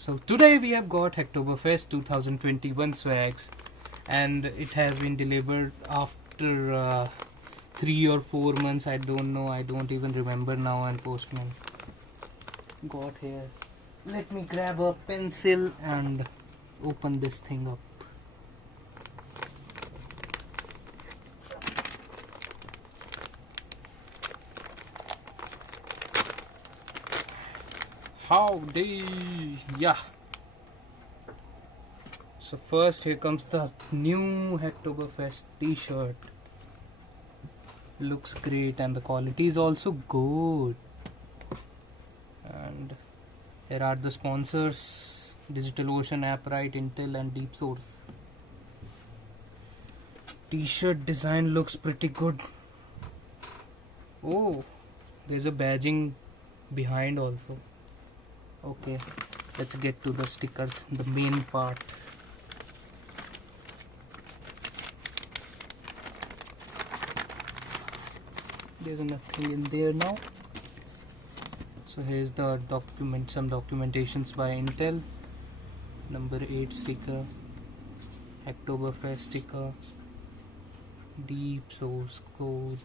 So today we have got Hacktoberfest 2021 swags, and it has been delivered after 3 or 4 months. I don't know, I don't even remember now. And postman got here. Let me grab a pencil and open this thing up. Howdy, yeah. So first, here comes the new Hacktoberfest t-shirt. Looks great and the quality is also good. And here are the sponsors: DigitalOcean, AppWrite, Intel and Deep Source. T-shirt design looks pretty good. Oh, there's a badging behind also. Okay, let's get to the stickers, the main part. There's nothing in there now. So here's the document, some documentations by Intel. Number 8 sticker, Hacktoberfest sticker, Deep Source code,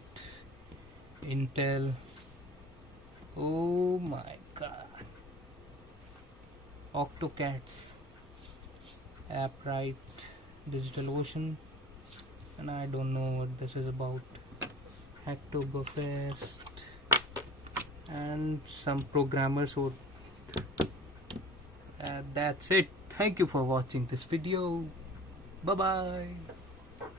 Intel. Oh my god. Octocats, AppWrite, DigitalOcean, and I don't know what this is about. Hacktoberfest and some programmers. So that's it. Thank you for watching this video. Bye bye.